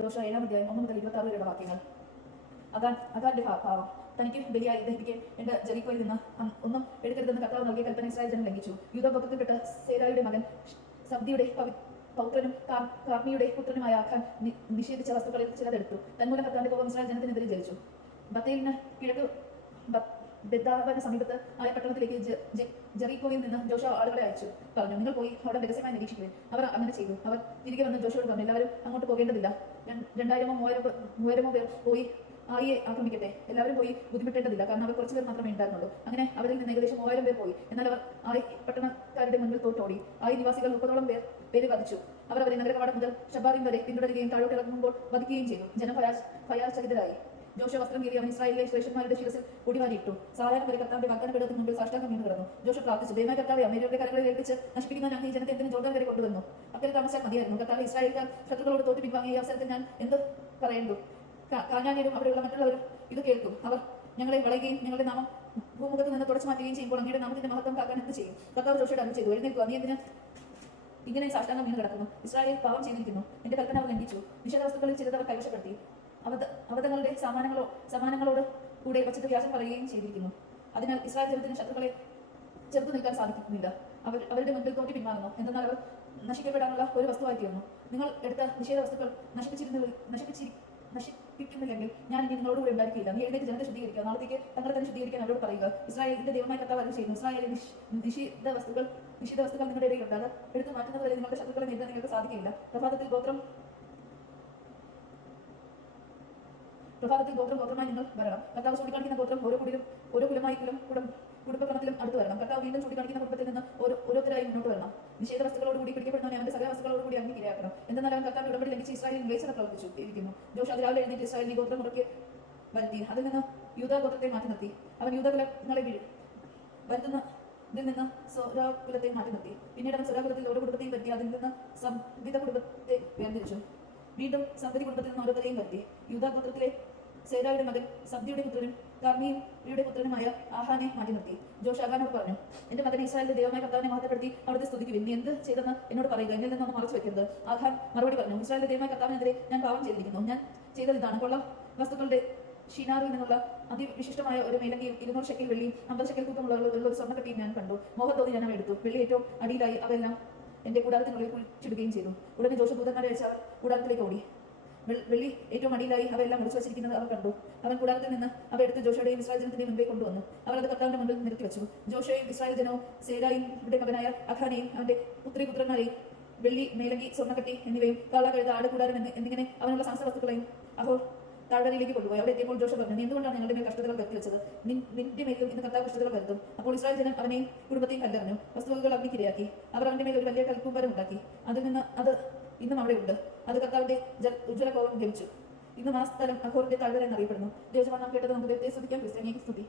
Joshua 7-ാം അധ്യായം 1 മുതൽ 26 വരെയുള്ള വാക്യങ്ങൾ. അഗാന്റെ ഭാവം. തനിക്ക് ബലിയായി ദഹിപ്പിക്കെ എന്റെ ജെറിക്കോയിൽ നിന്ന് ഒന്നും എടുക്കരുതെന്ന് കർത്താവ് നൽകിയ കൽപ്പന ഇസ്രായേൽ ജനം ലംഘിച്ചു. യൂദാഗോത്രത്തിൽപ്പെട്ട സേരായുടെ മകൻ സബ്ദിയുടെ പൗത്രനും കാർമിയുടെ പുത്രനുമായ ആഖാൻ നിഷേധിച്ച വസ്തുക്കളിൽ ചിലതെടുത്തു. തന്മൂലം കർത്താവിന്റെ കോപം ഇസ്രായേൽ ജനത്തിനെതിരെ ജ്വലിച്ചു. ബത്തേലിന് കിഴക്ക് ബെഥാവന് സമീപത്ത് ആയ പട്ടണത്തിലേക്ക് ജെറിക്കോയിൽ നിന്ന് ജോഷുവ ആളുകളെ അയച്ചു. പറഞ്ഞു, നിങ്ങൾ പോയി അവിടെ രഹസ്യമായി നിരീക്ഷിക്കുവിൻ. അവർ അങ്ങനെ ചെയ്തു. അവർ തിരികെ വന്ന് ജോഷുവോട് പറഞ്ഞു, എല്ലാവരും അങ്ങോട്ട് പോകേണ്ടതില്ല. 2000-മോ 3000-മോ പേർ പോയി ആയിയെ ആക്രമിക്കട്ടെ. എല്ലാവരും പോയി ബുദ്ധിമുട്ടേണ്ടതില്ല, കാരണം അവർ കുറച്ചുപേർ മാത്രമേ ഉണ്ടായിരുന്നുള്ളൂ. അങ്ങനെ അവരിൽ നിന്ന് ഏകദേശം 3000 പേർ പോയി. എന്നാൽ അവർ ആയി പട്ടണക്കാരുടെ മുന്നിൽ തോറ്റോടി. ആയി നിവാസികൾ 30ഓളം പേര് വധിച്ചു. അവർ അവരെ നഗരകവാടം മുതൽ ഷബാറിം വരെ പിന്തുടരുകയും താഴോട്ട് ഇറങ്ങുമ്പോൾ വധിക്കുകയും ചെയ്തു. ജനം ഭയാചകിതരായി. ജോഷുവ വസ്ത്രം കീറി അവൻ ഇസ്രായേലിലെ ശ്രേഷ്ഠന്മാരുടെ ശിരസിൽ കുടിവാരിയിട്ടു. സാധാരണ വരെ കർത്താവിന്റെ വാഗ്ദാന പീഠത്തിന് മുമ്പിൽ സാഷ്ടാംഗം വീണ് കിടന്നു. ജോഷുവ പ്രാർത്ഥിച്ചു, ദൈവമായ കർത്താവേ, അമേരിക്കയുടെ കരങ്ങളിൽ ഏൽപ്പിച്ച് നശിപ്പിക്കുന്ന ഞാൻ ഈ ജനത്തെ എന്തിനും ജോർദാൻ വരെ കൊണ്ടുവന്നു. അക്കരെ താമസിച്ചാൽ മതിയായിരുന്നു. കർത്താവ് ഇസ്രായേൽക്കാർ ശത്രുക്കളോട് തോറ്റു പിൻവാങ്ങിയ ഈ അവസരത്തിൽ ഞാൻ എന്ത് പറയേണ്ടു? കാനാന്യരും അവിടെയുള്ള മറ്റുള്ളവരും ഇത് കേൾക്കും. അവർ ഞങ്ങളെ വളയുകയും ഞങ്ങളുടെ നാമം ഭൂമുഖത്ത് നിന്ന് തുടച്ചു മാറ്റുകയും ചെയ്യുമ്പോൾ അങ്ങയുടെ നാമത്തിന്റെ മഹത്വം കാക്കാൻ എന്ത് ചെയ്യും? കർത്താവ് ജോഷുവോട് അരുളി ചെയ്തു, എഴുന്നേൽക്കുക, നീ എന്തിന് ഇങ്ങനെ സാഷ്ടാംഗം വീണ് കിടക്കുന്നു? ഇസ്രായേൽ പാപം ചെയ്തിരിക്കുന്നു. എന്റെ കൽപ്പന അവർ ലംഘിച്ചു. നിഷേധ വസ്തുക്കളിൽ ചിലത് അവർ കൈവശപ്പെടുത്തി. അവതങ്ങളുടെ സമാനങ്ങളോട് കൂടെ വച്ചിട്ട് വ്യാസം പറയുകയും ചെയ്തിരിക്കുന്നു. അതിനാൽ ഇസ്രായേൽ ജനത്തിന് ശത്രുക്കളെ ചെറുത്തു നിൽക്കാൻ സാധിക്കുന്നില്ല. അവരുടെ മുൻപിൽ തോറ്റി പിന്മാറുന്നു. എന്നാൽ അവർ നശിക്കപ്പെടാനുള്ള ഒരു വസ്തുവായി തീർന്നു. നിങ്ങൾ എടുത്ത നിഷേധ വസ്തുക്കൾ നശിപ്പിക്കുന്നില്ലെങ്കിൽ ഞാൻ ഇനി നിങ്ങളോട് കൂടെ ഉണ്ടായിരിക്കില്ല. നീ എഴുന്നേറ്റ് ജനത്തെ ശുദ്ധീകരിക്കുക. നാളത്തേക്ക് തങ്ങളെ തന്നെ ശുദ്ധീകരിക്കാൻ അവരോട് പറയുക. ഇസ്രായേലിന്റെ ദൈവമായ കർത്താവ് അരുളി ചെയ്യുന്നു, ഇസ്രായേലിലെ നിഷിദ്ധ വസ്തുക്കൾ നിങ്ങളുടെ ഇടയിലുണ്ട്. അത് എടുത്തു മാറ്റുന്നത് വരെ നിങ്ങളുടെ ശത്രുക്കളെ നേരിടാൻ നിങ്ങൾക്ക് സാധിക്കില്ല. പ്രഭാതത്തിൽ ഗോത്രമായി നിങ്ങൾ വരണം. കർത്താവ് ചൂണ്ടിക്കാണിക്കുന്ന ഗോത്രം ഓരോ കുലമായിലും കുടുംബക്രമത്തിലും അടുത്ത് വരണം. കർത്താവ് വീണ്ടും ചൂണ്ടിക്കാണിക്കുന്ന കുടുംബത്തിൽ നിന്ന് ഓരോരുത്തരായി മുന്നോട്ട് വരണം. നിഷേധ വസ്തുക്കളോടുകൂടി പിടിക്കപ്പെടുന്നവനെ അവന്റെ സകല വസ്തുക്കളോടുകൂടി അംഗീകരിക്കണം. എന്നാൽ അവൻ കർത്താവ് ഉടമ്പടി ലംഘിച്ച് ഇസ്രായേലിൽ മ്ലേച്ഛത പ്രവർത്തിച്ചിരിക്കുന്നു. ജോഷുവ രാവിലെ എഴുന്നേറ്റ് ഇസ്രായേലിനെ ഗോത്രം മുറയ്ക്ക് വരുത്തി. അതിൽ നിന്ന് യൂദാ ഗോത്രത്തെ മാറ്റി നിർത്തി. അവൻ യൂദാകുലങ്ങളെ വരുത്തുന്നതിൽ നിന്ന് സ്വരാകുലത്തെ മാറ്റി നിർത്തി. പിന്നീട് അവൻ സ്വരാകുലത്തിൽ ഓരോ കുടുംബത്തെയും വരുത്തി. അതിൽ നിന്ന് സംവിധ കുടുംബത്തെ വേർതിരിച്ചു. വീണ്ടും സന്തതി കുടുംബത്തിൽ നിന്ന് ഓരോരുത്തരെയും വരുത്തി. യൂദാ ഗോത്രത്തിലെ സേരായുടെ മകൻ സബ്ദിയുടെ പുത്രനും കാർമിയുടെ പുത്രനുമായ ആഹാനെ മാറ്റി നിർത്തി. ജോഷുവ ആഖാനോട് പറഞ്ഞു, എന്റെ മകൻ ഇസ്രായേലിന്റെ ദൈവമായ കർത്താവിനെ മഹത്വപ്പെടുത്തി അവിടുത്തെ സ്തുതിക്കുവിൻ. നീ എന്ത് ചെയ്തെന്ന് എന്നോട് പറയുക, എന്നിൽ നിന്നൊന്ന് മറച്ചു വെക്കരുത്. ആഖാൻ മറുപടി പറഞ്ഞു, ഇസ്രായേലിന്റെ ദൈവമായ കർത്താവിനെതിരെ ഞാൻ പാപം ചെയ്തിരിക്കുന്നു. ഞാൻ ചെയ്തത് ഇതാണ്: കൊള്ള വസ്തുക്കളുടെ ഷിനാറിൽ നിന്നുള്ള അതിവിശിഷ്ടമായ ഒരു മേലങ്കിയും 200 ഷെക്കൽ വെള്ളിയും 50 ഷെക്കൽ തൂക്കമുള്ള ഒരു സ്വർണ്ണക്കട്ടിയും ഞാൻ കണ്ടു. മോഹത്തോടെ ഞാൻ അവ എടുത്തു. വെള്ളി ഏറ്റവും അടിയിലായി അവയെല്ലാം എന്റെ കൂടാരത്തിനുള്ളിൽ കുഴിച്ചിടുകയും ചെയ്തു. ഉടനെ ജോഷുവ ദൂതന്മാരെ അയച്ച് അവർ കൂടാരത്തിലേക്ക് ഓടി. വെള്ളി ഏറ്റവും അടിയിലായി അവയെല്ലാം മുറിച്ചു വച്ചിരിക്കുന്നത് അവർ കണ്ടു. അവൻ കൂടാരത്തിൽ നിന്ന് അവ എടുത്ത് ജോഷുവയുടെയും ഇസ്രായേൽ ജനത്തിന്റെ മുൻപേ കൊണ്ടുവന്നു. അവർ അത് കർത്താവിന്റെ മുന്നിൽ നിരത്തി വെച്ചു. ജോഷുവയും ഇസ്രായേൽ ജനവും സേരായുടെ മകനായ അഖാനെയും അവന്റെ പുത്രന്മാരെയും വെള്ളി, മേലങ്കി, സ്വർണ്ണക്കട്ടി എന്നിവയും കാള, കഴുത, ആട്, കൂടാരം എന്നിങ്ങനെ അവനുള്ള സമസ്ത വസ്തുക്കളെയും താഴ്വരയിലേക്ക് കൊണ്ടുപോയി. അവിടെ എത്തിയപ്പോൾ ജോഷുവ പറഞ്ഞു, നീ എന്തുകൊണ്ടാണ് ഞങ്ങളുടെ മേൽ കഷ്ടതകൾ വരുത്തി വെച്ചത്? നിന്റെ മേലും ഇന്ന് കർത്താവ് കഷ്ടതകൾ വരുത്തും. അപ്പോൾ ഇസ്രായേൽ ജനം അവനെയും കുടുംബത്തെയും കല്ലെറിഞ്ഞു. വസ്തുവകൾ അഗ്നിക്കിരയാക്കി. അവർ അവന്റെ മേൽ ഒരു വലിയ കൽക്കൂമ്പരം ഉണ്ടാക്കി. അതിൽ നിന്ന് അത് ഇന്നും അവിടെ ഉണ്ട്. അത് കർത്താവിന്റെ ഉജ്ജ്വല കോപം ലഭിച്ചു. ഇന്നും ആ സ്ഥലം അഖോറിന്റെ താഴ്വര എന്നറിയപ്പെടുന്നു. ദേവജമാനം കേട്ടത് നമുക്ക് ദൈവത്തെ സ്തുതിക്കാം. ക്രിസ്ത്യാനിക്ക് സ്തുതി.